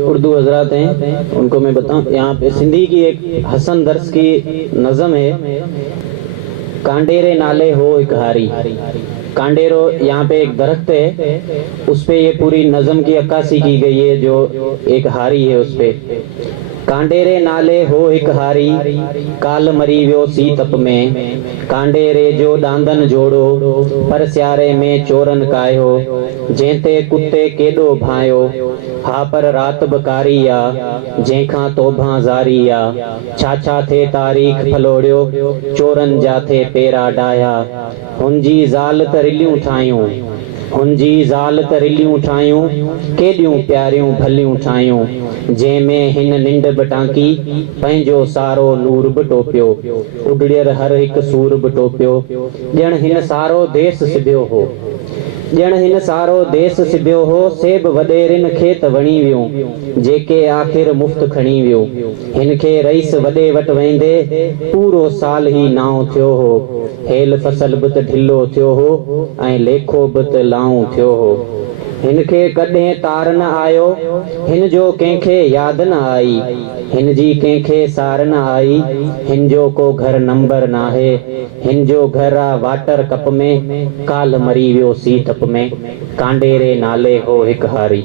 उर्दू हजरात हैं उनको मैं बताऊं, यहाँ पे सिंधी की एक हसन दर्स की नज़म है, कांडेरे नाले हो एक हारी। कांडेरो यहाँ पे एक दरख्त है, उस पे ये पूरी नज़म की अक्कासी की गई है, जो एक हारी है उस पे। कांडेरे नाले हो एक हारी, काल मरी वियो सी तप में। कांडेरे जो दांदन जोड़ो, पर स्यारे में चोरन कायो। जेते कुत्ते केडो भायो, हा पर रात बकारी आ। जेखा तोभा ज़ारी आ, छा थे तारीख फलोड़ियो। चोरन जाथे पेरा डाया, हुनजी ज़ाल तरिलियूं ठायूं। हुनजी ज़ाल तरिलियूं ठायूं, केॾियूं प्यारियूं भलियूं ठायूं। जंहिंमें हिन निंड बटांकी, पंहिंजो सारो नूर बि टोपियो। उॾड़ियल हर हिकु सूर बि टोपियो, ॼण हिन सारो देस सिबियो हो। ॼण हिन सारो देस सिबियो हो, सेब वॾेरिन खे त वणी वियूं, जेके आख़िर मुफ़्त खणी वियूं। हिन खे रईस वॾे वटि वेंदे, पूरो साल ई नाओ थियो हो। हेल फसल बि त ढिलो थियो हो, ऐं लेखो बि त लाऊं थियो हो। हिन खे कॾहिं तार न आयो, हिन जो कंहिंखे यादि न आई। हिन जी कंहिंखे सार न आई, हिन जो को घर नंबर नाहे। हिन जो घर आ वाटर कप में, काल मरी वियो सी तप में। कांडेरे नाले हो हिकु हारी।